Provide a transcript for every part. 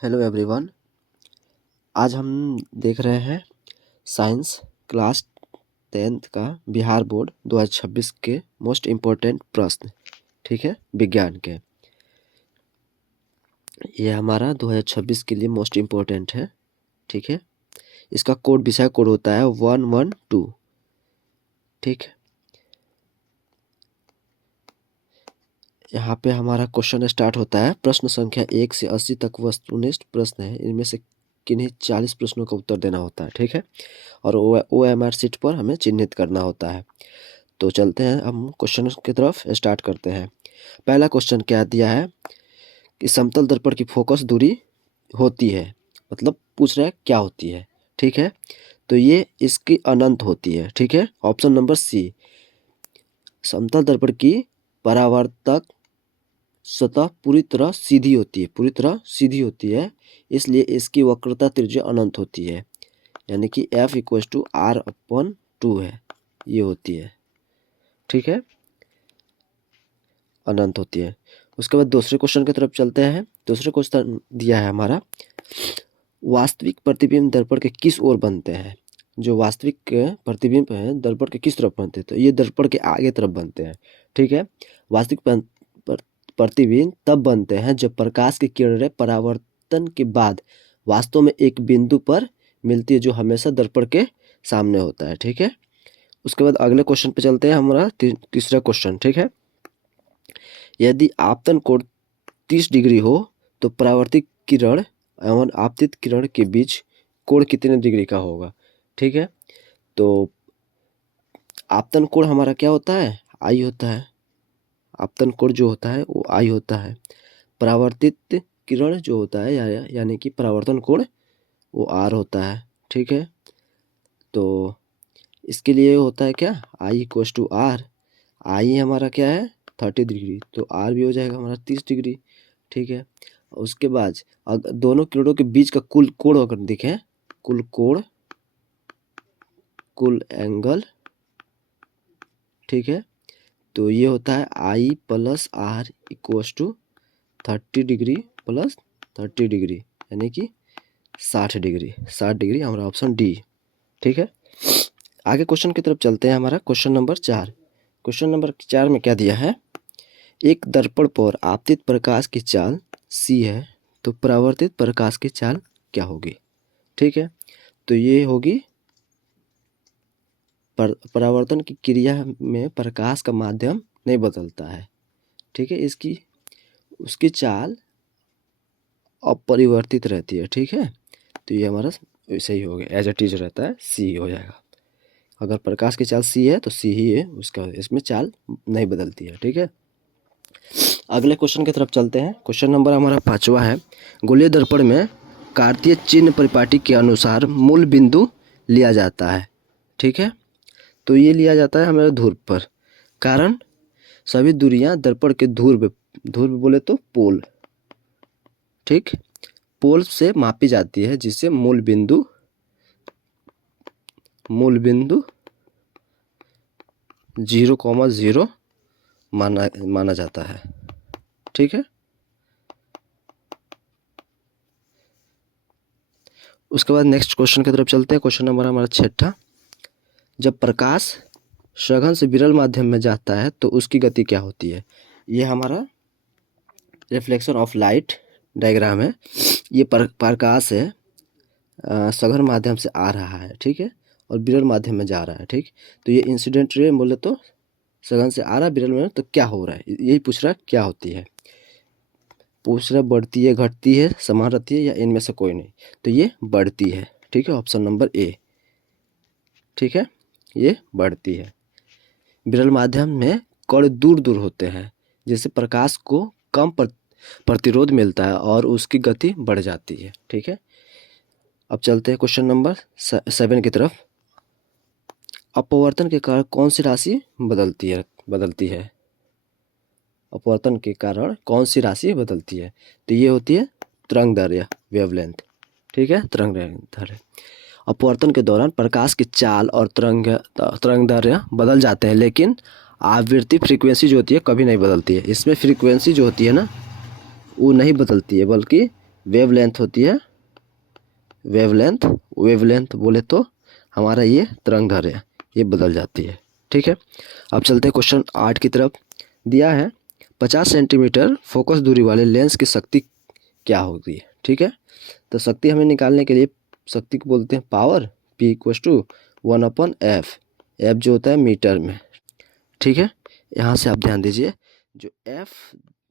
Hello everyone. आज हम देख रहे हैं साइंस क्लास 10th का बिहार बोर्ड 2026 के मोस्ट इम्पोर्टेंट प्रश्न। ठीक है, विज्ञान के। ये हमारा 2026 के लिए मोस्ट इम्पोर्टेंट है। ठीक है, इसका कोड विषय कोड होता है 112। ठीक है, यहाँ पे हमारा क्वेश्चन स्टार्ट होता है। प्रश्न संख्या 1 से 80 तक वस्तुनिष्ठ प्रश्न है। इनमें से किन्हीं 40 प्रश्नों का उत्तर देना होता है। ठीक है, और OMR शीट पर हमें चिन्हित करना होता है। तो चलते हैं हम क्वेश्चन की तरफ, स्टार्ट करते हैं। पहला क्वेश्चन क्या दिया है कि समतल दर्पण की फोकस दूरी होती है, मतलब पूछ रहा है क्या होती है। ठीक है, तो ये इसकी अनंत होती है। ठीक है, ऑप्शन नंबर सी। समतल दर्पण की परावर्तक सतह पूरी तरह सीधी होती है, इसलिए इसकी वक्रता त्रिज्या अनंत होती है, यानी कि F=R/2 है, ये होती है। ठीक है, अनंत होती है। उसके बाद दूसरे क्वेश्चन की तरफ चलते हैं। दूसरे क्वेश्चन दिया है हमारा, वास्तविक प्रतिबिंब दर्पण के किस ओर बनते हैं। जो वास्तविक प्रतिबिंब है दर्पण के किस तरफ बनते हैं, तो ये दर्पण के आगे तरफ बनते हैं। ठीक है, वास्तविक प्रतिबिंब तब बनते हैं जब प्रकाश की किरणें परावर्तन के बाद वास्तव में एक बिंदु पर मिलती है, जो हमेशा दर्पण के सामने होता है। ठीक है, उसके बाद अगले क्वेश्चन पे चलते हैं। हमारा तीसरा क्वेश्चन। ठीक है, यदि आपतन कोण 30 डिग्री हो तो परावर्तित किरण एवं आपतित किरण के बीच कोण कितने डिग्री का होगा। ठीक है, तो आपतन कोण हमारा क्या होता है, आई होता है। आपतन कोण जो होता है वो आई होता है। परावर्तित किरण जो होता है यानी कि परावर्तन कोण, वो आर होता है। ठीक है, तो इसके लिए होता है क्या, I=R। आई हमारा क्या है 30 डिग्री, तो आर भी हो जाएगा हमारा 30 डिग्री। ठीक है, उसके बाद अगर दोनों किरणों के बीच का कुल कोण अगर देखें, कुल कोण, कुल एंगल, ठीक है, तो ये होता है I+R=30 डिग्री प्लस 30 डिग्री, यानी कि 60 डिग्री। 60 डिग्री हमारा ऑप्शन डी। ठीक है, आगे क्वेश्चन की तरफ चलते हैं। हमारा क्वेश्चन नंबर 4। क्वेश्चन नंबर 4 में क्या दिया है, एक दर्पण पर आपतित प्रकाश की चाल c है, तो परावर्तित प्रकाश की चाल क्या होगी। ठीक है, तो ये होगी परावर्तन की क्रिया में प्रकाश का माध्यम नहीं बदलता है। ठीक है, उसकी चाल अपरिवर्तित रहती है। ठीक है, तो ये हमारा वैसे ही हो गया, एज इट इज रहता है, सी हो जाएगा। अगर प्रकाश की चाल सी है तो सी ही है उसका, इसमें चाल नहीं बदलती है। ठीक है, अगले क्वेश्चन की तरफ चलते हैं। क्वेश्चन नंबर हमारा 5वां है, गोलीय दर्पण में कार्तीय चिन्ह परिपाटी के अनुसार मूल बिंदु लिया जाता है। ठीक है, तो ये लिया जाता है हमारे ध्रुव पर, कारण सभी दूरियां दर्पण के ध्रुव बोले तो पोल, ठीक, पोल से मापी जाती है, जिससे मूल बिंदु 0,0 माना जाता है। ठीक है, उसके बाद नेक्स्ट क्वेश्चन की तरफ चलते हैं। क्वेश्चन नंबर हमारा 6ठा, जब प्रकाश सघन से विरल माध्यम में जाता है तो उसकी गति क्या होती है। ये हमारा रिफ्लेक्शन ऑफ लाइट डायग्राम है। ये प्रकाश है सघन माध्यम से आ रहा है, ठीक है, और विरल माध्यम में जा रहा है। ठीक, तो ये इंसिडेंट रे बोले तो सघन से आ रहा है, विरल में तो क्या हो रहा है, यही पूछ रहा है क्या होती है। पूछ रहा बढ़ती है, घटती है, समान रहती है, या इनमें से कोई नहीं, तो ये बढ़ती है। ठीक है, ऑप्शन नंबर ए। ठीक है, ये बढ़ती है। विरल माध्यम में कण दूर दूर होते हैं, जिससे प्रकाश को कम प्रतिरोध मिलता है और उसकी गति बढ़ जाती है। ठीक है, अब चलते हैं क्वेश्चन नंबर 7 की तरफ। अपवर्तन के कारण कौन सी राशि बदलती है। अपवर्तन के कारण कौन सी राशि बदलती है, तो ये होती है तरंगदैर्घ्य, वेवलेंथ। ठीक है, तरंगदैर्घ्य। अपवर्तन के दौरान प्रकाश की चाल और तरंगदैर्घ्य बदल जाते हैं, लेकिन आवृत्ति फ्रीक्वेंसी जो होती है कभी नहीं बदलती है। इसमें फ्रीक्वेंसी जो होती है ना, वो नहीं बदलती है, बल्कि वेवलेंथ होती है वेवलेंथ। वेवलेंथ बोले तो हमारा ये तरंगदैर्घ्य है, ये बदल जाती है। ठीक है, अब चलते हैं क्वेश्चन 8 की तरफ। दिया है 50 सेंटीमीटर फोकस दूरी वाले लेंस की शक्ति क्या होगी। ठीक है, तो शक्ति हमें निकालने के लिए शक्ति को बोलते हैं power, P equals to 1/f। F जो होता है मीटर में। ठीक है, यहाँ से आप ध्यान दीजिए, जो F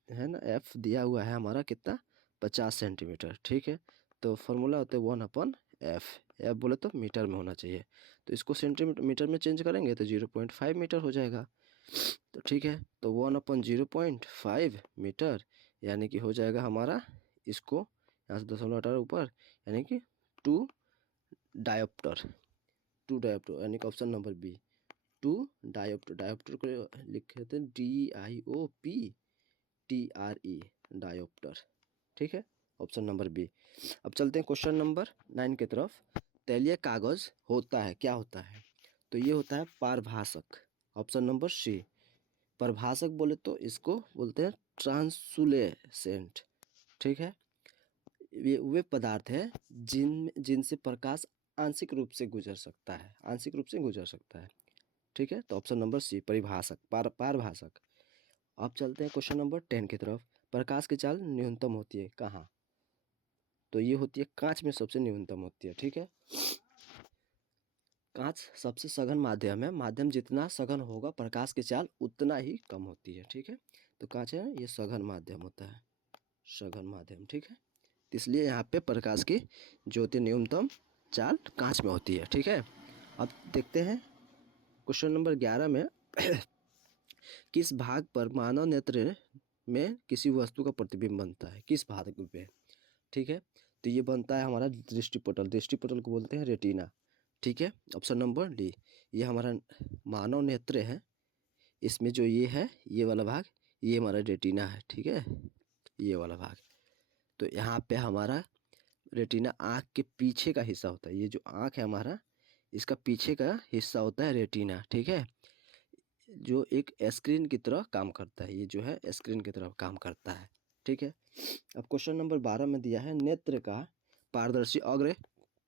है ना, F दिया हुआ है हमारा कितना, 50 सेंटीमीटर। ठीक है, तो फॉर्मूला होता है 1/f। एफ बोले तो मीटर में होना चाहिए, तो इसको सेंटीमीटर मीटर में चेंज करेंगे तो 0.5 मीटर हो जाएगा। तो ठीक है, तो 1/0.5 मीटर यानी कि हो जाएगा हमारा, इसको यहाँ से दशमलव हटा ऊपर, यानी कि 2 डायोप्टर। 2 डायोप्टर यानी कि option number B, 2 dioptre. Dioptre को लिखे थे DIOPTRE, डायोप्टर। ठीक है, ऑप्शन नंबर बी। अब चलते हैं क्वेश्चन नंबर 9 की तरफ। तैलीय कागज होता है, क्या होता है, तो ये होता है पारभाषक। ऑप्शन नंबर सी। परिभाषक बोले तो इसको बोलते हैं ट्रांसलूसेंट। ठीक है, ये वे पदार्थ है जिनसे प्रकाश आंशिक रूप से गुजर सकता है, आंशिक रूप से गुजर सकता है। ठीक है, तो ऑप्शन नंबर सी परिभाषक, पारभाषक। अब चलते हैं क्वेश्चन नंबर 10 की तरफ। प्रकाश की चाल न्यूनतम होती है कहाँ, तो ये होती है कांच में सबसे न्यूनतम होती है। ठीक है, कांच सबसे सघन माध्यम है, माध्यम जितना सघन होगा प्रकाश की चाल उतना ही कम होती है। ठीक है, तो कांच है ये सघन माध्यम होता है, सघन माध्यम। ठीक है, इसलिए यहाँ पे प्रकाश की जो होती है न्यूनतम चाल कांच में होती है। ठीक है, अब देखते हैं क्वेश्चन नंबर 11 में किस भाग पर मानव नेत्र में किसी वस्तु का प्रतिबिंब बनता है, किस भाग पे। ठीक है, तो ये बनता है हमारा दृष्टिपटल। दृष्टिपटल को बोलते हैं रेटिना। ठीक है, ऑप्शन नंबर डी, ये हमारा मानव नेत्र है, इसमें जो ये है ये वाला भाग, ये हमारा रेटिना है। ठीक है, ये वाला भाग, तो यहाँ पे हमारा रेटिना आँख के पीछे का हिस्सा होता है। ये जो आँख है हमारा, इसका पीछे का हिस्सा होता है रेटिना। ठीक है, जो एक स्क्रीन की तरह काम करता है, ये जो है स्क्रीन की तरह काम करता है। ठीक है, अब क्वेश्चन नंबर 12 में दिया है नेत्र का पारदर्शी अग्र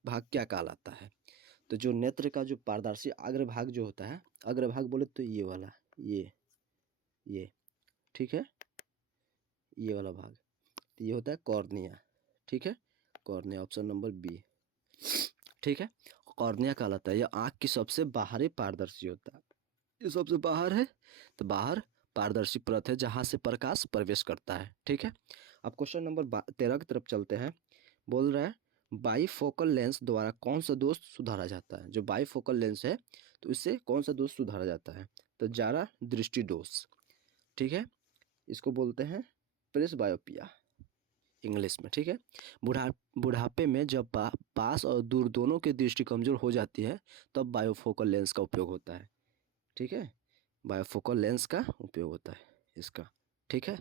भाग क्या कहलाता है। तो जो नेत्र का जो पारदर्शी अग्र भाग जो होता है, अग्र भाग बोले तो ये वाला, ये ठीक है, ये वाला भाग, तो ये होता है कॉर्निया। ठीक है, कॉर्निया, ऑप्शन नंबर बी। ठीक है, कॉर्निया कहलाता है, यह आँख की सबसे बाहरी पारदर्शी होता है, ये सबसे बाहर है, तो बाहर पारदर्शी परत है जहाँ से प्रकाश प्रवेश करता है। ठीक है, अब क्वेश्चन नंबर 13 की तरफ चलते हैं। बोल रहा है बाईफोकल लेंस द्वारा कौन सा दोष सुधारा जाता है। जो बाईफोकल लेंस है तो इससे कौन सा दोष सुधारा जाता है, तो जारा दृष्टि दोष। ठीक है, इसको बोलते हैं प्रेस बायोपिया इंग्लिश में। ठीक है, बुढ़ापे में जब पास और दूर दोनों की दृष्टि कमजोर हो जाती है तब बायोफोकल लेंस का उपयोग होता है। ठीक है, बायोफोकल लेंस का उपयोग होता है इसका। ठीक है,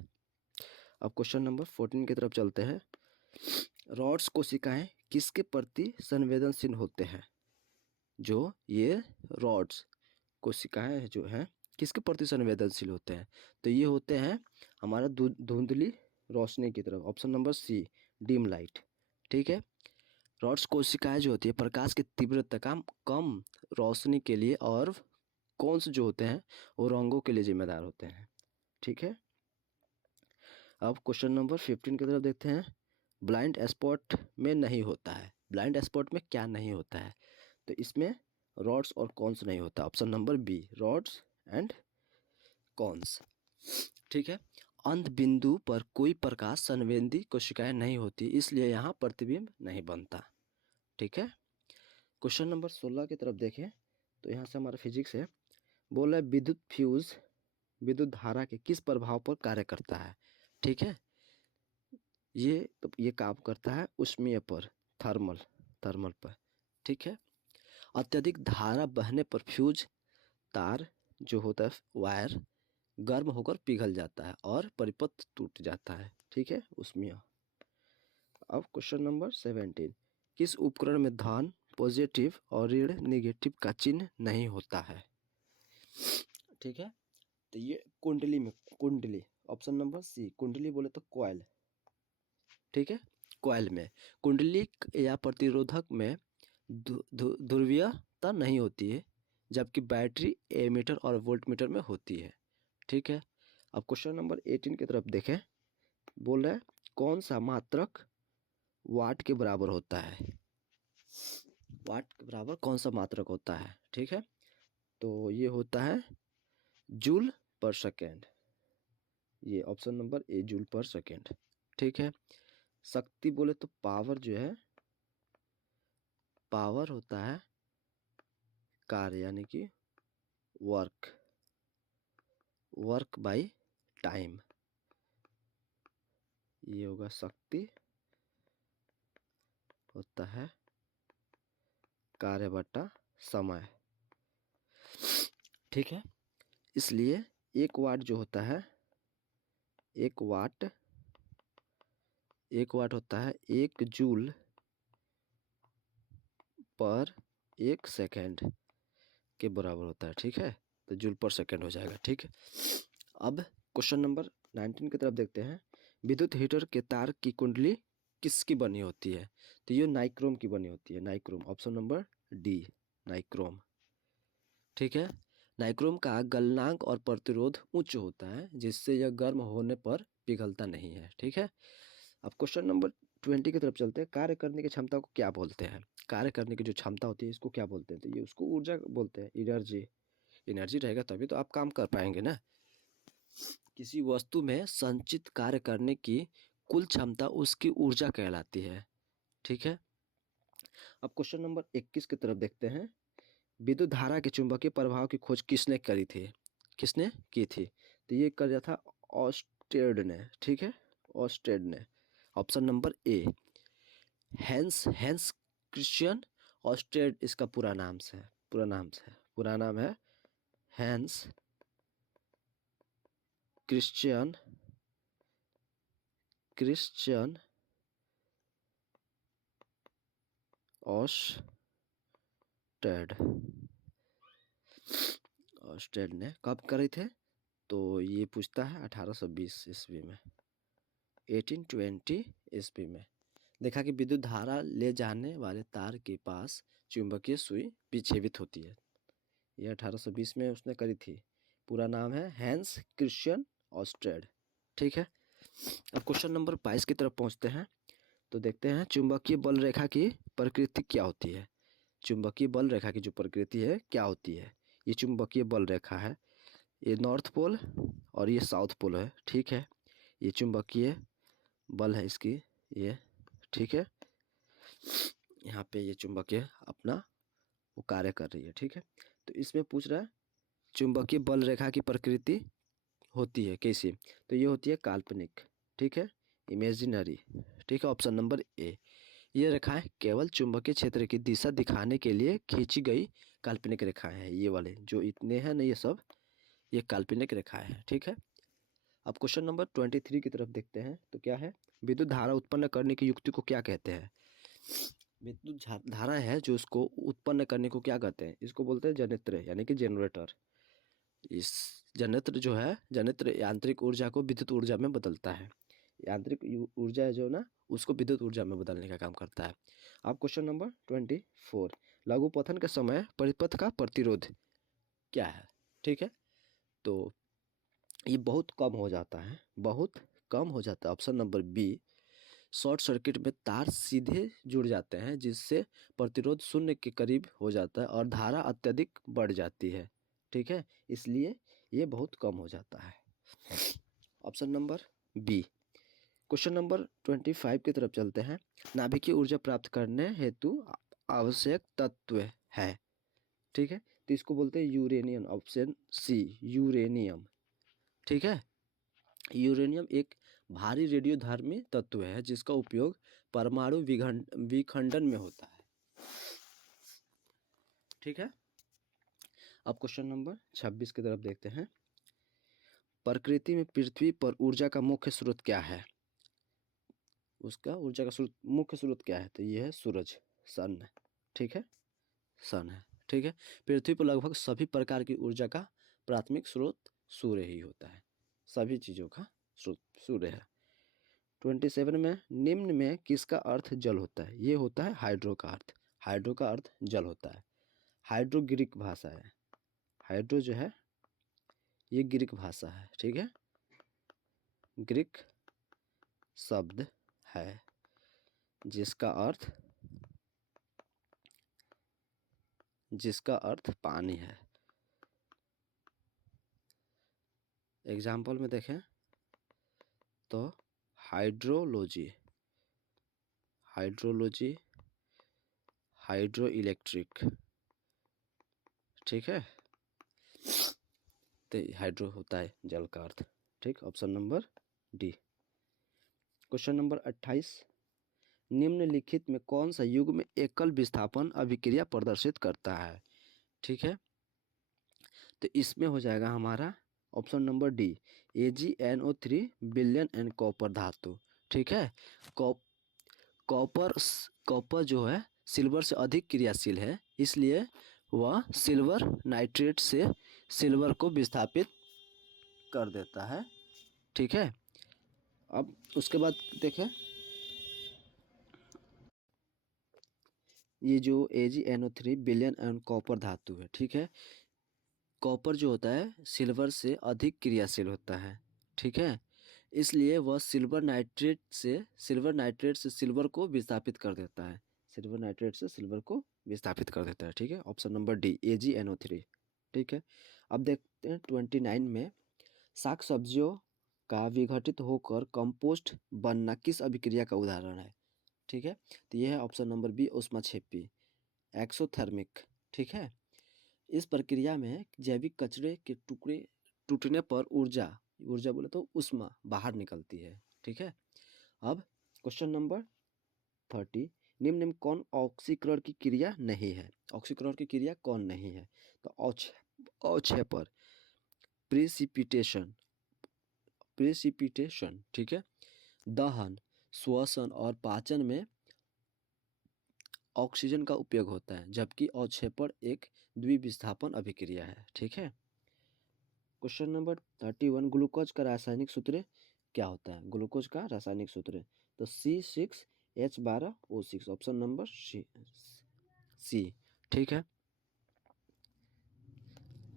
अब क्वेश्चन नंबर 14 की तरफ चलते हैं। रॉड्स कोशिकाएं किसके प्रति संवेदनशील होते हैं। जो ये रॉड्स कोशिकाएं जो हैं किसके प्रति संवेदनशील होते हैं, तो ये होते हैं हमारा धुंधली रोशनी की तरफ। Option number C dim light. ठीक है, रॉड्स कोशिकाएं जो होती है प्रकाश की तीव्रता का कम रोशनी के लिए, और कौन से जो होते हैं वो रंगों के लिए जिम्मेदार होते हैं। ठीक है, अब क्वेश्चन नंबर 15 की तरफ देखते हैं। ब्लाइंड स्पॉट में नहीं होता है, ब्लाइंड स्पॉट में क्या नहीं होता है, तो इसमें रॉड्स और कॉन्स नहीं होता। ऑप्शन नंबर बी रॉड्स एंड कॉन्स। ठीक है, अंत बिंदु पर कोई प्रकाश संवेदी कोशिकाएं नहीं होती, इसलिए यहाँ प्रतिबिंब नहीं बनता। ठीक है, क्वेश्चन नंबर 16 की तरफ देखें, तो यहाँ से हमारा फिजिक्स है। बोल रहा है विद्युत फ्यूज विद्युत धारा के किस प्रभाव पर कार्य करता है। ठीक है, ये काम करता है उष्मीय पर, थर्मल थर्मल पर। ठीक है, अत्यधिक धारा बहने पर फ्यूज तार जो होता है वायर गर्म होकर पिघल जाता है और परिपथ टूट जाता है। ठीक है, उष्मीय। अब क्वेश्चन नंबर 17, किस उपकरण में धन पॉजिटिव और ऋण निगेटिव का चिन्ह नहीं होता है। ठीक है, तो ये कुंडली में, कुंडली, ऑप्शन नंबर सी कुंडली बोले तो कॉइल। ठीक है, कॉइल में कुंडली या प्रतिरोधक में ध्रुवीयता नहीं होती है, जबकि बैटरी एमीटर और वोल्टमीटर में होती है। ठीक है। अब क्वेश्चन नंबर 18 की तरफ देखें। बोल रहा है कौन सा मात्रक वाट के बराबर होता है। वाट के बराबर कौन सा मात्रक होता है। ठीक है, तो ये होता है जूल पर सेकेंड। ये option number A, joule per second. ठीक है। शक्ति बोले तो पावर जो है, पावर होता है कार्य यानी कि वर्क बाय टाइम। ये होगा शक्ति होता है कार्य बटा समय। ठीक है, इसलिए एक वाट जो होता है, एक वाट होता है 1 जूल पर 1 सेकेंड के बराबर होता है। ठीक है, तो जूल पर सेकेंड हो जाएगा। ठीक है। अब क्वेश्चन नंबर 19 की तरफ देखते हैं। विद्युत हीटर के तार की कुंडली किसकी बनी होती है। तो ये नाइक्रोम की बनी होती है। Nichrome, option number D, nichrome. ठीक है। नाइक्रोम का गलनांक और प्रतिरोध उच्च होता है, जिससे यह गर्म होने पर पिघलता नहीं है। ठीक है। अब क्वेश्चन नंबर 20 की तरफ चलते हैं। कार्य करने की क्षमता को क्या बोलते हैं। कार्य करने की जो क्षमता होती है इसको क्या बोलते हैं। तो ये उसको ऊर्जा बोलते हैं, एनर्जी। एनर्जी रहेगा तभी तो आप काम कर पाएंगे ना। किसी वस्तु में संचित कार्य करने की कुल क्षमता उसकी ऊर्जा कहलाती है। ठीक है। अब क्वेश्चन नंबर 21 की तरफ देखते हैं। विद्युत धारा के चुंबकीय प्रभाव की खोज किसने करी थी। किसने की थी। तो ये कर दिया था ऑस्टेड ने। ठीक है, ऑस्टेड ने। ऑप्शन नंबर ए, हैंस क्रिश्चियन ऑस्टेड इसका पूरा नाम है हैंस क्रिश्चियन ऑस्टेड ने कब करे थे। तो ये पूछता है 1820 ईस्वी में, 1820 ईस्वी में। देखा कि विद्युत धारा ले जाने वाले तार के पास चुंबकीय सुई विक्षेपित होती है। यह 1820 में उसने करी थी। पूरा नाम है हैंस क्रिश्चियन ऑस्टेड। ठीक है। अब क्वेश्चन नंबर 22 की तरफ पहुंचते हैं। तो देखते हैं चुंबकीय बल रेखा की प्रकृति क्या होती है। चुंबकीय बल रेखा की जो प्रकृति है क्या होती है। ये चुंबकीय बल रेखा है, ये नॉर्थ पोल और ये साउथ पोल है। ठीक है, ये चुंबकीय बल है इसकी ये। ठीक है, यहाँ पे ये चुंबकीय अपना वो कार्य कर रही है। ठीक है, तो इसमें पूछ रहा है चुंबकीय बल रेखा की प्रकृति होती है कैसी। तो ये होती है काल्पनिक। ठीक है, इमेजिनरी। ठीक है, ऑप्शन नंबर ए। ये रेखाएं केवल चुंबकीय क्षेत्र की दिशा दिखाने के लिए खींची गई काल्पनिक रेखाएं हैं। ये वाले जो इतने हैं ना, ये सब ये काल्पनिक रेखाएं हैं। ठीक है। अब क्वेश्चन नंबर 23 की तरफ देखते हैं। तो क्या है, विद्युत धारा उत्पन्न करने की युक्ति को क्या कहते हैं। विद्युत धारा है जो उसको उत्पन्न करने को क्या कहते हैं। इसको बोलते हैं जनित्र यानी कि जनरेटर। इस जनित्र जो है, जनित्र यांत्रिक ऊर्जा को विद्युत ऊर्जा में बदलता है। यांत्रिक ऊर्जा है जो ना, उसको विद्युत ऊर्जा में बदलने का काम करता है। अब क्वेश्चन नंबर 24, लघुपथन के समय परिपथ का प्रतिरोध क्या है। ठीक है, तो ये बहुत कम हो जाता है, option number B, short circuit में तार सीधे जुड़ जाते हैं, जिससे प्रतिरोध शून्य के करीब हो जाता है और धारा अत्यधिक बढ़ जाती है। ठीक है, इसलिए ये बहुत कम हो जाता है। Option number B. Question number 25 की तरफ चलते हैं। नाभिकीय ऊर्जा प्राप्त करने हेतु आवश्यक तत्व है। ठीक है, तो इसको बोलते हैं यूरेनियम। Option C, uranium. ठीक है, यूरेनियम एक भारी रेडियोधर्मी तत्व है जिसका उपयोग परमाणु विखंडन में होता है। ठीक है। अब क्वेश्चन नंबर 26 की तरफ देखते हैं। प्रकृति में पृथ्वी पर ऊर्जा का मुख्य स्रोत क्या है। उसका ऊर्जा का स्रोत, मुख्य स्रोत क्या है। तो ये है सूरज, सन। ठीक है, सन है। ठीक है, पृथ्वी पर लगभग सभी प्रकार की ऊर्जा का प्राथमिक स्रोत सूर्य ही होता है। सभी चीज़ों का स्रोत सूर्य है। 27 में निम्न में किसका अर्थ जल होता है? ये होता है हाइड्रो का अर्थ। हाइड्रो का अर्थ जल होता है। हाइड्रो ग्रीक भाषा है। हाइड्रो जो है ये ग्रीक भाषा है, ठीक है, ग्रीक शब्द है जिसका अर्थ पानी है। एग्जाम्पल में देखें तो हाइड्रोलॉजी, हाइड्रो इलेक्ट्रिक, ठीक है, तो हाइड्रो होता है जल का अर्थ, ठीक। Option number D. Question number 28, निम्नलिखित में कौन सा युग में एकल विस्थापन अभिक्रिया प्रदर्शित करता है? ठीक है, तो इसमें हो जाएगा हमारा ऑप्शन नंबर डी, AgNO3 विलयन एंड कॉपर धातु, ठीक है। कॉपर जो है सिल्वर से अधिक क्रियाशील है, इसलिए वह सिल्वर नाइट्रेट से सिल्वर को विस्थापित कर देता है, ठीक है। अब उसके बाद देखें, ये जो AgNO3 विलयन एंड कॉपर धातु है, ठीक है, कॉपर जो होता है सिल्वर से अधिक क्रियाशील होता है, ठीक है, इसलिए वह सिल्वर नाइट्रेट से सिल्वर को विस्थापित कर देता है, सिल्वर नाइट्रेट से सिल्वर को विस्थापित कर देता है, ठीक है। ऑप्शन नंबर डी, AgNO3, ठीक है। अब देखते हैं 29 में, साग सब्जियों का विघटित होकर कंपोस्ट बनना किस अभिक्रिया का उदाहरण है? ठीक है, तो यह है ऑप्शन नंबर बी, ऊष्माक्षेपी, एक्सोथर्मिक, ठीक है। इस प्रक्रिया में जैविक कचरे के टुकड़े टूटने पर ऊर्जा बोले तो ऊष्मा बाहर निकलती है, ठीक है। अब क्वेश्चन नंबर 30, निम्न में कौन ऑक्सीकरण की क्रिया नहीं है? ऑक्सीकरण की क्रिया कौन नहीं है? तो अवक्षेपण, प्रेसिपिटेशन, ठीक है, दहन, श्वसन और पाचन में ऑक्सीजन का उपयोग होता है, जबकि अवक्षेपण एक द्विविस्थापन अभिक्रिया है, ठीक है। क्वेश्चन नंबर 31, ग्लूकोज का रासायनिक सूत्र क्या होता है? ग्लूकोज का रासायनिक सूत्र तो C6H12O6, ऑप्शन नंबर सी, ठीक है।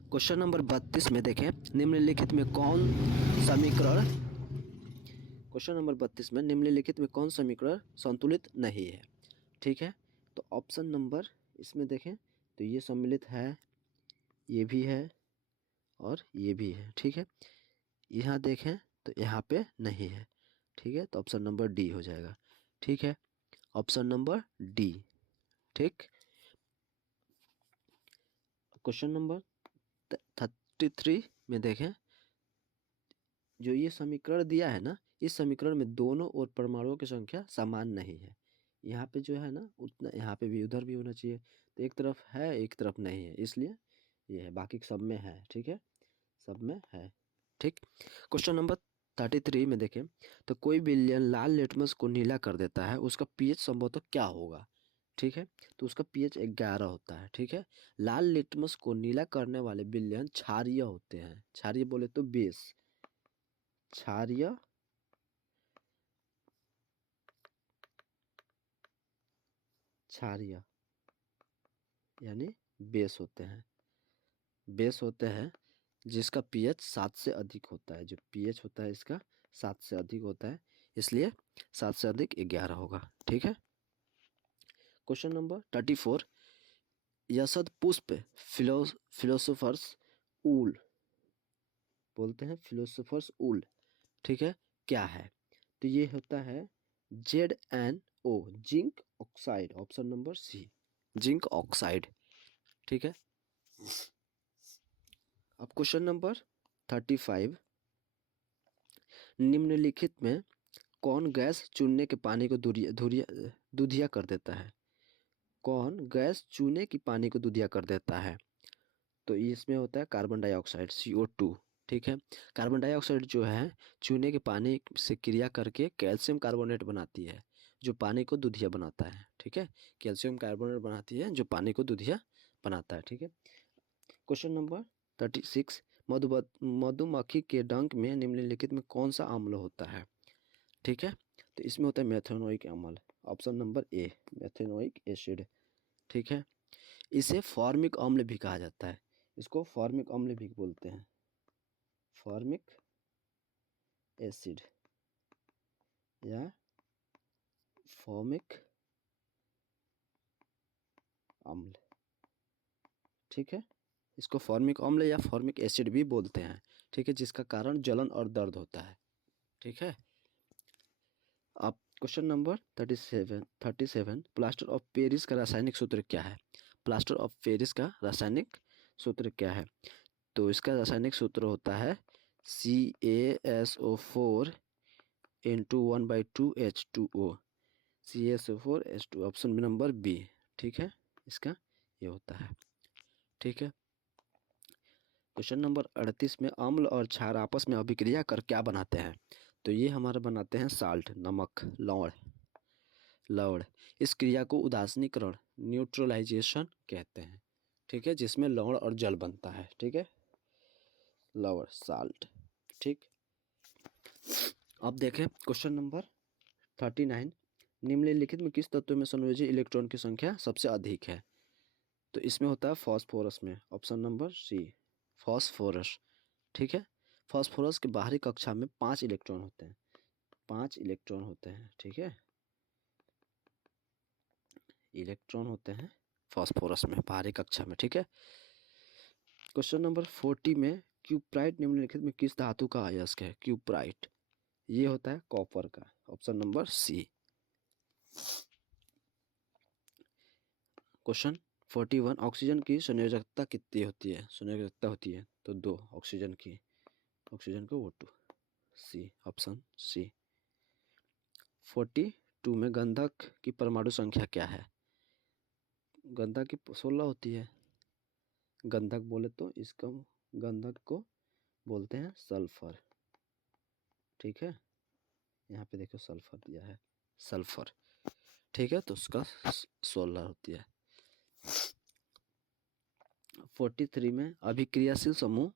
क्वेश्चन नंबर 32 में देखें, निम्नलिखित में कौन समीकरण संतुलित नहीं है? ठीक है, तो ऑप्शन नंबर इसमें देखें तो ये सम्मिलित है, ये भी है और ये भी है, ठीक है। यहाँ देखें तो यहाँ पे नहीं है, ठीक है, तो ऑप्शन नंबर डी हो जाएगा, ठीक है, ऑप्शन नंबर डी, ठीक। क्वेश्चन नंबर 33 में देखें, जो ये समीकरण दिया है ना, इस समीकरण में दोनों ओर परमाणुओं की संख्या समान नहीं है। यहाँ पे जो है ना उतना, यहाँ पे भी उधर भी होना चाहिए, तो एक तरफ है एक तरफ नहीं है, इसलिए ये है, बाकी सब में है, ठीक है, सब में है, ठीक। क्वेश्चन नंबर 33 में देखें तो कोई विलयन लाल लिटमस को नीला कर देता है, उसका पीएच संभवतः क्या होगा? ठीक है, तो उसका पीएच 11 होता है, ठीक है। लाल लिटमस को नीला करने वाले विलयन क्षारीय होते हैं, क्षारीय बोले तो बेस, क्षारीय यानी बेस होते हैं जिसका पीएच 7 से अधिक होता है, जो पीएच होता है इसका 7 से अधिक होता है, इसलिए 7 से अधिक 11 होगा, ठीक है। क्वेश्चन नंबर 34, यशद पुष्प फिलोसोफर्स ऊल बोलते हैं, फिलोसोफर्स ऊल, ठीक है, क्या है? तो ये होता है ZnO, zinc oxide, option number C, zinc oxide, ठीक है। अब क्वेश्चन नंबर 35, निम्नलिखित में कौन गैस चूने के पानी को दूधिया कर देता है? कौन गैस चूने की पानी को दूधिया कर देता है? तो इसमें होता है कार्बन डाइऑक्साइड, CO2, ठीक है। कार्बन डाइऑक्साइड जो है चूने के पानी से क्रिया करके कैल्शियम कार्बोनेट बनाती है, जो पानी को दूधिया बनाता है, ठीक है, कैल्शियम कार्बोनेट बनाती है जो पानी को दूधिया बनाता है, ठीक है। क्वेश्चन नंबर 36, मधुमक्खी के डंक में निम्नलिखित में कौन सा अम्ल होता है? ठीक है, तो इसमें होता है मेथेनोइक अम्ल, ऑप्शन नंबर ए मेथेनोइक एसिड। ठीक है, इसे फॉर्मिक अम्ल भी कहा जाता है, इसको फॉर्मिक अम्ल भी बोलते हैं, फॉर्मिक एसिड या फॉर्मिक अम्ल। ठीक है, इसको फॉर्मिक अम्ल या फॉर्मिक एसिड भी बोलते हैं। ठीक है, जिसका कारण जलन और दर्द होता है। ठीक है, अब question number 37 plaster of Paris का रासायनिक सूत्र क्या है? प्लास्टर ऑफ पेरिस का रासायनिक सूत्र क्या है? तो इसका रासायनिक सूत्र होता है CaSO4 into 1/2H2O, CaSO4H2, option number B. ठीक है, इसका ये होता है। ठीक है, क्वेश्चन नंबर 38 में अम्ल और क्षार आपस में अभिक्रिया कर क्या बनाते हैं? तो ये हमारा बनाते हैं साल्ट, नमक, लवण। इस क्रिया को उदासीनीकरण, न्यूट्रलाइजेशन कहते हैं। ठीक है, जिसमें लवण और जल बनता है। ठीक है, लवण, साल्ट। ठीक, अब देखें क्वेश्चन नंबर 39, निम्नलिखित में किस तत्व में संयोजित इलेक्ट्रॉन की संख्या सबसे अधिक है? तो इसमें होता है फॉस्फोरस में, ऑप्शन नंबर सी फॉस्फोरस। ठीक है, फॉस्फोरस के बाहरी कक्षा में 5 इलेक्ट्रॉन होते हैं, 5 इलेक्ट्रॉन होते हैं। ठीक है, इलेक्ट्रॉन होते हैं फॉस्फोरस में बाहरी कक्षा में। ठीक है, क्वेश्चन नंबर 40 में क्यूप्राइट निम्नलिखित में किस धातु का अयस्क है? क्यूप्राइट ये होता है कॉपर का, option number C. Question 41, oxygen की संयोजकता कितनी होती है? संयोजकता होती है तो 2 ऑक्सीजन को O2, सी, ऑप्शन सी। 42 में गंधक की परमाणु संख्या क्या है? गंधक की 16 होती है। गंधक बोले तो इसका गंधक को बोलते हैं सल्फर। ठीक है, यहाँ पे देखो सल्फर दिया है, सल्फर। ठीक है, तो उसका 16 होती है। 43 में अभिक्रियाशील समूह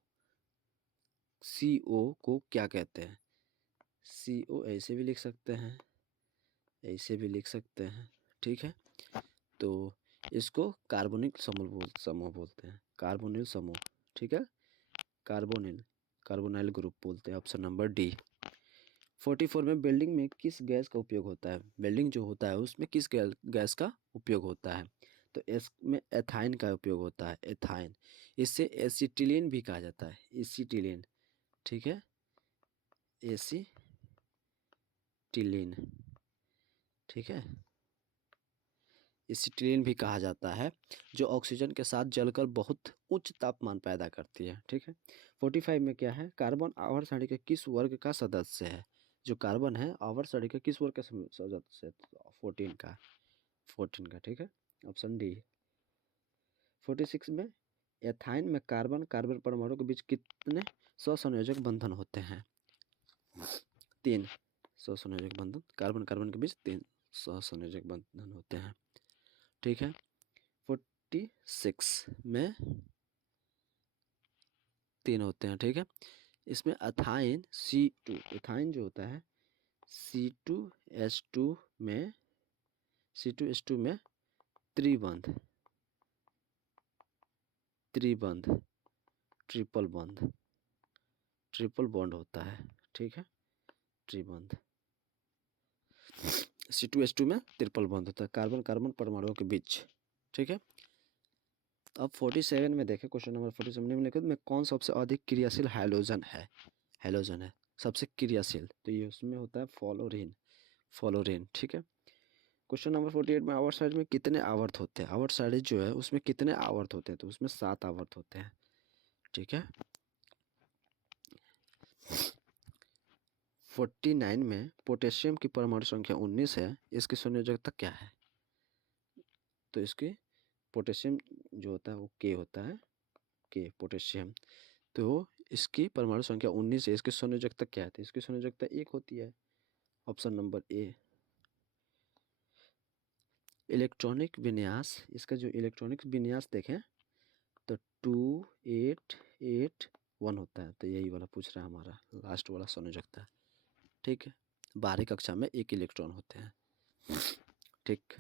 CO को क्या कहते हैं? CO ऐसे भी लिख सकते हैं, ऐसे भी लिख सकते हैं। ठीक है, तो इसको कार्बोनिल समूह बोलते हैं, कार्बोनिल समूह। ठीक है, कार्बोनाइल ग्रुप बोलते हैं, ऑप्शन नंबर डी। 44 में वेल्डिंग में किस गैस का उपयोग होता है? वेल्डिंग जो होता है उसमें किस गैस का उपयोग होता है? तो इसमें एथाइन का उपयोग होता है, एथाइन। इससे एसिटिलीन भी कहा जाता है, एसिटिलीन। ठीक है, एसिटिलीन। ठीक है, एसिटिलीन भी कहा जाता है, जो ऑक्सीजन के साथ जलकर बहुत उच्च तापमान पैदा करती है। ठीक है, 45 में क्या है? कार्बन आवर्त सारणी के किस वर्ग का सदस्य है? जो कार्बन है आवर्त सारणी के किस वर्ग का सदस्य है? 14 का। ठीक है, ऑप्शन डी। 46 में एथाइन में कार्बन कार्बन परमाणु के बीच कितने सहसंयोजक बंधन होते हैं? 3 सहसंयोजक बंधन, कार्बन कार्बन के बीच 3 सहसंयोजक बंधन होते हैं। ठीक है, 46 में 3 होते हैं। ठीक है, इसमें एथाइन C2, एथाइन जो होता है C2H2 में त्रिबंध, ट्रिपल बॉन्ड होता है। ठीक है, त्रिबंध, C2H2 में ट्रिपल बॉन्ड होता है कार्बन कार्बन परमाणुओं के बीच। ठीक है, अब 47 में देखें क्वेश्चन नंबर 47, निम्नलिखित में कौन सबसे अधिक क्रियाशील हैलोजन है? हैलोजन है सबसे क्रियाशील, तो ये उसमें होता है फ्लोरीन। ठीक है, क्वेश्चन नंबर 48 में आवर्त सारणी में कितने आवर्त होते हैं? आवर्त सारणी जो है उसमें कितने आवर्त होते हैं? तो उसमें 7 आवर्त होते हैं। ठीक है, 49 में पोटेशियम की परमाणु संख्या 19 है, इसकी संयोजकता क्या है? तो इसकी पोटेशियम जो होता है वो K होता है, K पोटेशियम। तो इसकी परमाणु संख्या 19 है, इसकी संयोजकता क्या है? तो इसकी संयोजकता 1 होती है, ऑप्शन नंबर ए। इलेक्ट्रॉनिक विन्यास, इसका जो इलेक्ट्रॉनिक विन्यास देखें तो 2881 होता है, तो यही वाला पूछ रहा है हमारा, लास्ट वाला संयोजकता। ठीक है, 12वीं कक्षा में 1 इलेक्ट्रॉन होते हैं। ठीक।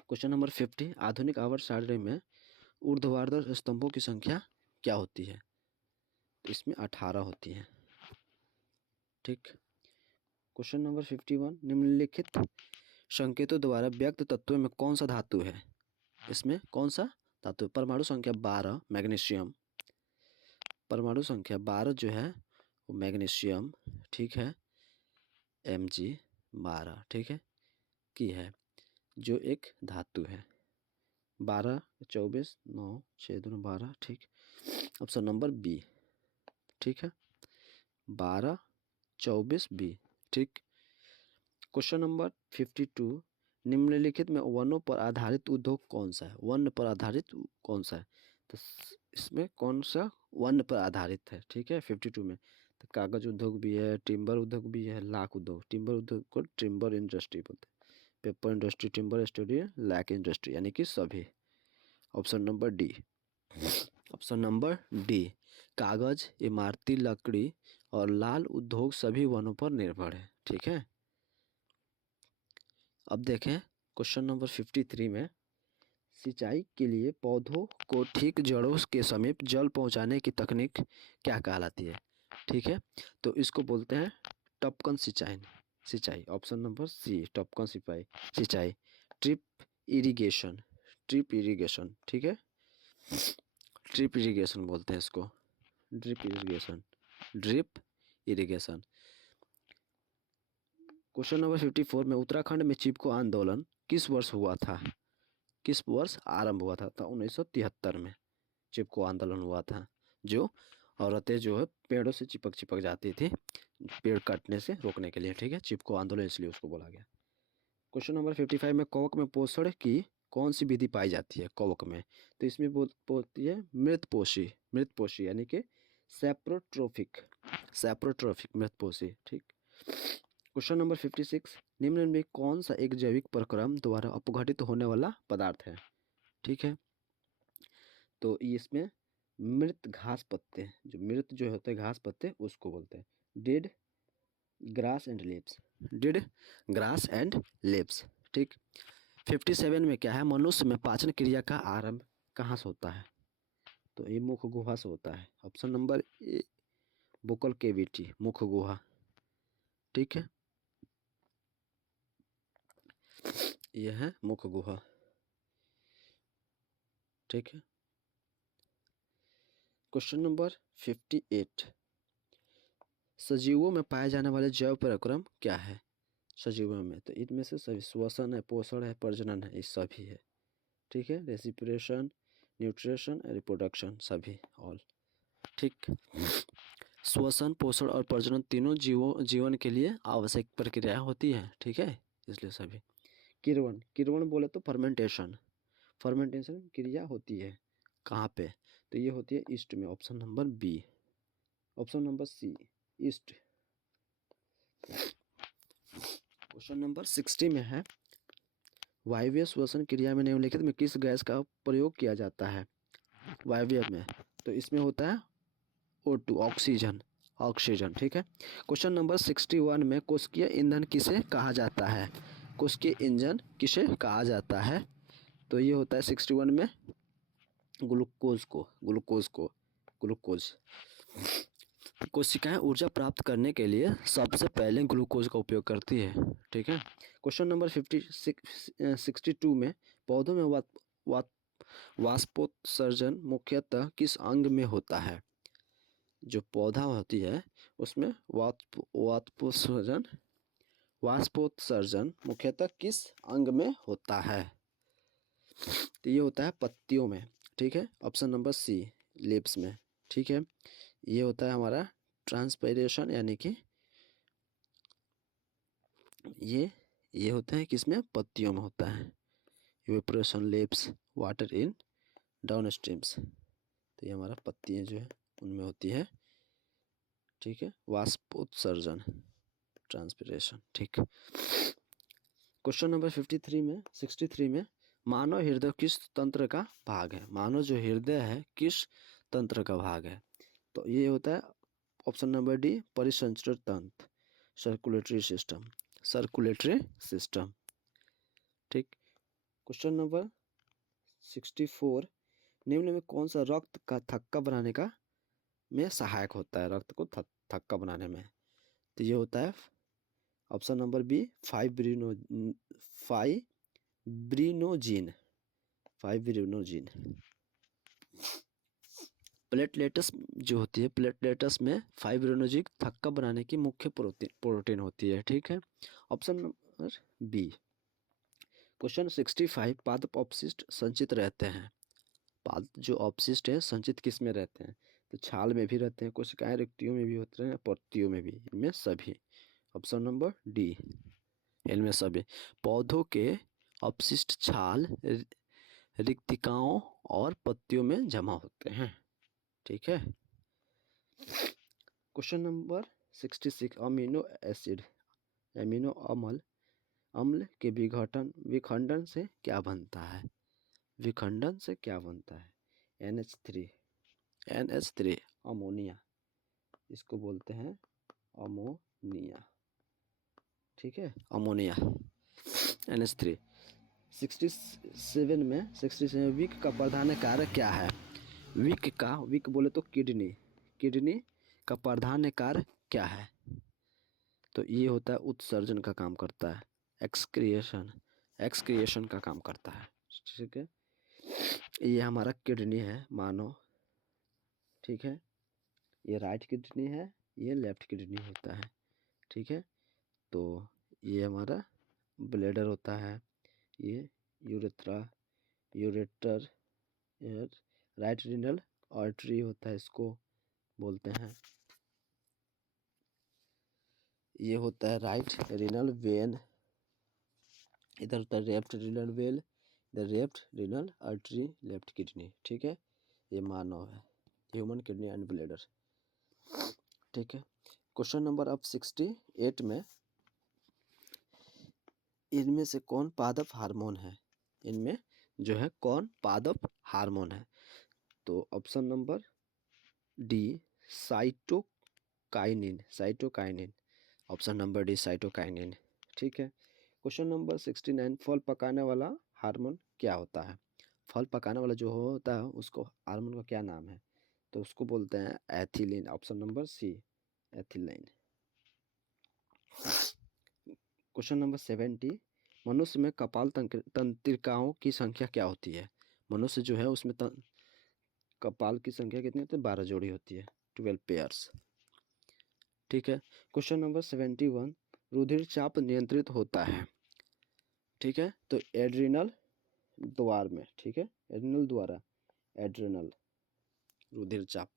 क्वेश्चन नंबर 50, आधुनिक आवर्त सारणी में ऊर्ध्वाधर स्तंभों की संख्या क्या होती है? तो इसमें 18 होती है। ठीक। क्वेश्चन नंबर 51, निम्नलिखित संकेतों द्वारा व्यक्त तत्वों में कौन सा धातु है? इसमें कौन सा धातु? परमाणु संख्या 12 मैग्नीशियम, परमाणु संख्या 12 जो है वो मैग्नीशियम, ठीक है, Mg12, ठीक है, की है, जो एक धातु है। 12, 24, 9, 6, 2, 12, ठीक। ऑप्शन नंबर बी, ठीक है, 12, 24, बी, ठीक। क्वेश्चन नंबर 52, निम्नलिखित में वनों पर आधारित उद्योग कौन सा है? वन पर आधारित कौन सा है? तो इसमें कौन सा वन पर आधारित है? ठीक है, 52 में तो कागज उद्योग भी है, टिम्बर उद्योग भी है, लाख उद्योग। टिम्बर उद्योग को टिम्बर इंडस्ट्री बोलते हैं, paper industry, timber industry, lac industry, यानी कि सभी। Option number D, option number D, कागज, इमारती लकड़ी और लाल उद्योग सभी वनों पर निर्भर है। ठीक है। अब देखें क्वेश्चन नंबर 53 में, सिंचाई के लिए पौधों को ठीक जड़ों के समीप जल पहुंचाने की तकनीक क्या कहलाती है? ठीक है, तो इसको बोलते हैं टपकन सिंचाई। सिंचाई, ऑप्शन नंबर सी, टपकन सिंचाई, सिंचाई, ट्रिप इरिगेशन, ट्रिप इरिगेशन, ठीक है, ट्रिप इरिगेशन बोलते हैं इसको, drip irrigation, drip irrigation. Question number 54 में, उत्तराखंड में चिपको आंदोलन किस वर्ष हुआ था? किस वर्ष आरंभ हुआ था? तो 1973 में चिपको आंदोलन हुआ था, जो औरतें जो है पेड़ों से चिपक जाती थी, पेड़ काटने से रोकने के लिए। ठीक है, चिपको आंदोलन इसलिए उसको बोला गया। क्वेश्चन नंबर 55 में, कवक में पोषण की कौन सी विधि पाई जाती है? कवक में, तो इसमें होती है मृतपोषी, मृतपोषी यानी कि सैप्रोट्रोफिक, सैप्रोट्रोफिक मृतपोषी। ठीक। क्वेश्चन नंबर 56, निम्न में कौन सा एक जैविक प्रक्रम द्वारा अपघटित होने वाला पदार्थ है? ठीक है, तो इसमें मृत घास पत्ते, जो मृत जो होते हैं घास पत्ते, उसको बोलते हैं dead grass and leaves, dead grass and leaves. ठीक। 57 में क्या है, मनुष्य में पाचन क्रिया का आरंभ कहाँ से होता है? तो ये मुख गुहा से होता है। ऑप्शन नंबर ए, बुकल केविटी, मुख गुहा। ठीक है, यह है मुख गुहा। ठीक है। क्वेश्चन नंबर 58, सजीवों में पाए जाने वाले जैव प्रक्रम क्या है? सजीवों में, तो इनमें से सभी श्वसन है, पोषण है, प्रजनन है, ये सभी है। ठीक है, रेसिपिरेशन, न्यूट्रिशन, रिप्रोडक्शन, सभी ऑल। ठीक। श्वसन, पोषण और प्रजनन तीनों जीवन के लिए आवश्यक प्रक्रिया होती है। ठीक है, इसलिए सभी। किण्वन, किण्वन बोले तो फर्मेंटेशन, फर्मेंटेशन क्रिया होती है कहाँ पे? तो ये होती है ईस्ट में। Option number B, option number C, east. Question number 60 में है, वायवीय श्वसन क्रिया में निम्नलिखित में किस गैस का प्रयोग किया जाता है? वायवीय में, तो इसमें होता है O2, ऑक्सीजन, ऑक्सीजन। ठीक है। क्वेश्चन नंबर 61 में, कोशिकीय ईंधन किसे कहा जाता है? कोशिकीय ईंधन किसे कहा जाता है? तो ये होता है 61 में ग्लूकोज को, ग्लूकोज को, ग्लूकोज। कोशिकाएं ऊर्जा प्राप्त करने के लिए सबसे पहले ग्लूकोज का उपयोग करती है। ठीक है। क्वेश्चन नंबर 62 में, पौधों में वाष्पोत्सर्जन मुख्यतः किस अंग में होता है? जो पौधा होती है उसमें वाष्पोत्सर्जन मुख्यतः किस अंग में होता है? तो ये होता है पत्तियों में। ठीक है, ऑप्शन नंबर सी, लिप्स में। ठीक है, ये होता है हमारा ट्रांसपायरेशन, यानी कि ये होता है किसमें? पत्तियों में होता है। Evaporation, lips, water in down streams, तो ये हमारा पत्तियाँ जो है उनमें होती है। ठीक है, वाष्पोत्सर्जन, ट्रांसपिरेशन। ठीक। क्वेश्चन नंबर 63 में, मानव हृदय किस तंत्र का भाग है? मानव जो हृदय है किस तंत्र का भाग है? तो ये होता है ऑप्शन नंबर डी, परिसंचरण तंत्र, सर्कुलेटरी सिस्टम, सर्कुलेटरी सिस्टम। ठीक। क्वेश्चन नंबर 64, निम्न में कौन सा रक्त का थक्का बनाने का में सहायक होता है, रक्त को थक्का बनाने में? तो ये होता है option number B, fibrinogen, fibrinogen. Platelets जो होती है, प्लेटलेट्स में फाइब्रिनोजिन थक्का बनाने की मुख्य प्रोटीन होती है। ठीक है, ऑप्शन नंबर बी। क्वेश्चन 65, पादप अपशिष्ट संचित रहते हैं। जो अपशिष्ट है संचित किस में रहते हैं? तो छाल में भी रहते हैं, कोशिकाएं रिक्तियों में भी होते हैं, पत्तियों में भी, इनमें सभी। ऑप्शन नंबर डी, इनमें सभी। पौधों के अपशिष्ट छाल, रिक्तिकाओं और पत्तियों में जमा होते हैं। ठीक है। Question number 66, amino acid, amino अम्ल के विखंडन से क्या बनता है? विखंडन से क्या बनता है? NH3 अमोनिया, इसको बोलते हैं अमोनिया। ठीक है, अमोनिया, NH3। 67 विक का प्रधान कार्य क्या है? विक बोले तो किडनी का प्रधान कार्य क्या है? तो ये होता है उत्सर्जन का काम करता है, एक्सक्रिएशन का काम करता है। ठीक है, ये हमारा किडनी है मानो। ठीक है, ये राइट किडनी है, ये लेफ्ट किडनी होता है। ठीक है, तो ये हमारा ब्लैडर होता है, ये यूरेटर, राइट रीनल आर्टरी होता है, इसको बोलते हैं। ये होता है राइट रीनल वेन, इधर होता है लेफ्ट रीनल वेल, इधर left renal artery, left kidney. ठीक है, ये मानव है, ह्यूमन किडनी एंड ब्लैडर। ठीक है, क्वेश्चन नंबर अब 68 में, इनमें से कौन पादप हार्मोन है? इनमें जो है कौन पादप हार्मोन है? तो option number D, cytokinin, option number D, cytokinin. ठीक है, क्वेश्चन नंबर 69, फल पकाने वाला हार्मोन क्या होता है? फल पकाने वाला जो होता है उसको हार्मोन का क्या नाम है? तो उसको बोलते हैं ethylene, option number C, ethylene. Question number 70, मनुष्य में कपाल तंत्रिकाओं की संख्या क्या होती है? मनुष्य जो है उसमें कपाल की संख्या कितनी होती है? 12 जोड़ी होती है, 12 पेयर्स। ठीक है, क्वेश्चन नंबर 71, रुधिर चाप नियंत्रित होता है। ठीक है, तो एड्रिनल द्वार में। ठीक है, एड्रिनल द्वारा, एड्रिनल रुधिर चाप।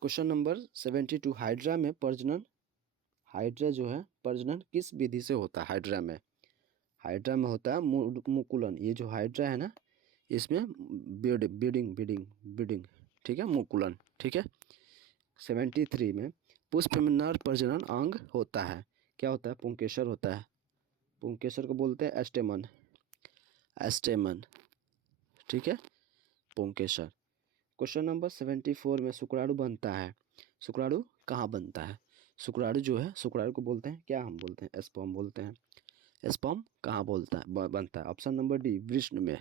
क्वेश्चन नंबर 72, हाइड्रा में प्रजनन, हाइड्रा जो है प्रजनन किस विधि से होता है? हाइड्रा में होता है मुकुलन। ये जो हाइड्रा है ना, इसमें ब्रीडिंग। ठीक है, मुकुलन। ठीक है, 73 में, पुष्प में नर प्रजनन अंग होता है, क्या होता है? पुंकेसर होता है, पुंकेसर को बोलते हैं एस्टेमन। ठीक है, पुंकेसर। क्वेश्चन नंबर 74 में, शुक्राणु बनता है, शुक्राणु कहाँ बनता है? शुक्राणु जो है, शुक्राणु को बोलते हैं क्या? हम बोलते हैं स्पर्म बोलते हैं। स्पर्म कहाँ बनता है? ऑप्शन नंबर डी, वृष्ण में,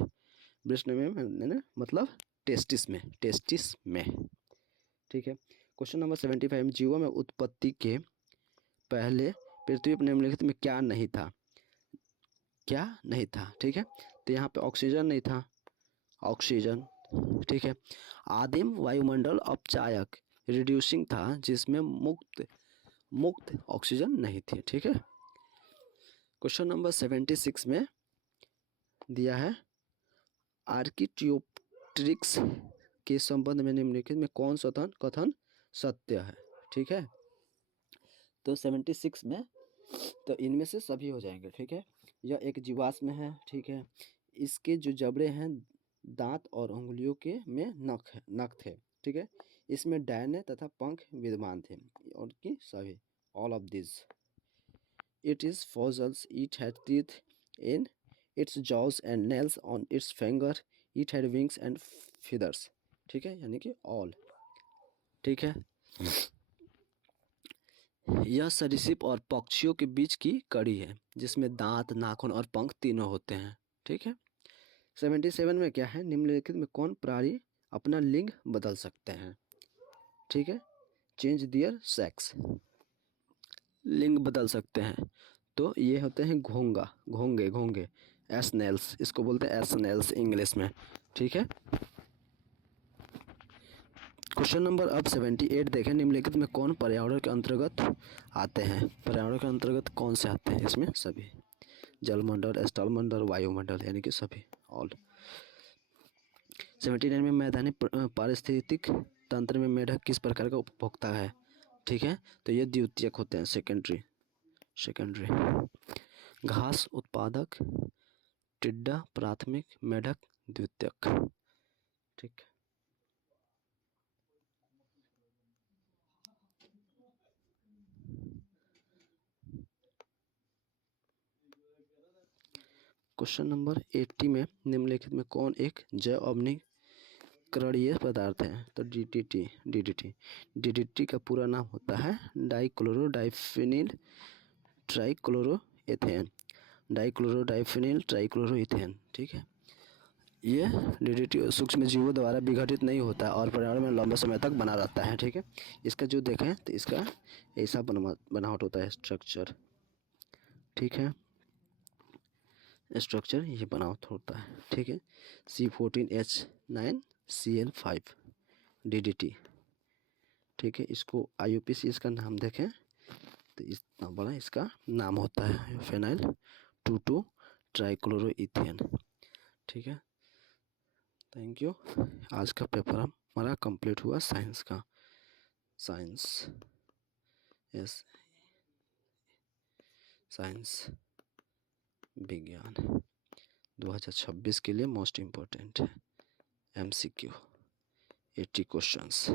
मतलब टेस्टिस में। ठीक है, क्वेश्चन नंबर 75 में, जीवों में उत्पत्ति के पहले पृथ्वी पर निम्नलिखित में क्या नहीं था? ठीक है, तो यहाँ पे ऑक्सीजन नहीं था, ऑक्सीजन। ठीक है, आदिम वायुमंडल अपचायक, रिड्यूसिंग था, जिसमें मुक्त ऑक्सीजन नहीं थी। ठीक है, क्वेश्चन नंबर 76 में दिया है, आर्किटियोप्टेरिक्स के संबंध में निम्नलिखित में कौन सा कथन सत्य है? ठीक है, तो 76 में, तो इनमें से सभी हो जाएंगे। ठीक है, यह एक जीवाश्म है। ठीक है, इसके जो जबड़े हैं दांत और उंगलियों के में नख थे। ठीक है, इसमें डैने तथा पंख विद्यमान थे, और की सभी, all of this. It is fossils, it had teeth in its jaws and nails on its finger, it had wings and feathers। ठीक है, यानी कि ऑल। ठीक है, यह सरीसृप और पक्षियों के बीच की कड़ी है जिसमें दांत, नाखून और पंख तीनों होते हैं। ठीक है। 77 में क्या है, निम्नलिखित में कौन प्राणी अपना लिंग बदल सकते हैं। ठीक है, चेंज दियर सेक्स, लिंग बदल सकते हैं। तो ये होते हैं घोंगा, घोंगे, घोंगे, एस्नेल्स, इसको बोलते हैं एस्नेल्स इंग्लिश में। ठीक है। क्वेश्चन नंबर अब 78 देखें, निम्नलिखित में कौन पर्यावरण के अंतर्गत आते हैं। पर्यावरण के अंतर्गत कौन से आते हैं, इसमें सभी, जलमंडल, स्थलमंडल, वायुमंडल, यानी कि सभी, ऑल। 79 में मैदानी पारिस्थितिक तंत्र में मेढक किस प्रकार का उपभोक्ता है। ठीक है, तो ये द्वितीयक होते हैं, सेकेंडरी, सेकेंडरी। घास उत्पादक, टिड्डा प्राथमिक, मेढक द्वितीयक। ठीक। क्वेश्चन नंबर 80 में निम्नलिखित में कौन एक जैव अवनीकरणीय पदार्थ है। तो डीडीटी, डीडीटी, डीडीटी का पूरा नाम होता है डाइक्लोरो डाइफिनिल ट्राइक्लोरोएथेन, डाइक्लोरो डाइफिनिल ट्राइक्लोरोइथेन। ठीक है। ये डीडीटी सूक्ष्म जीवों द्वारा विघटित नहीं होता और पर्यावरण में लंबे समय तक बना रहता है। ठीक है। इसका जो देखें तो इसका ऐसा बनावट होता है, स्ट्रक्चर। ठीक है, स्ट्रक्चर ये बनावट होता है। ठीक है। C14H9Cl5 DDT। ठीक है, इसको IUPAC इसका नाम देखें तो इतना बड़ा इसका नाम होता है, फेनाइल 2,2 ट्राइक्लोरोइथेन। ठीक है, थैंक यू। आज का पेपर हमारा कंप्लीट हुआ साइंस का, साइंस, यस, साइंस विज्ञान 2026 के लिए मोस्ट इम्पोर्टेंट है, MCQ 80 क्वेश्चंस।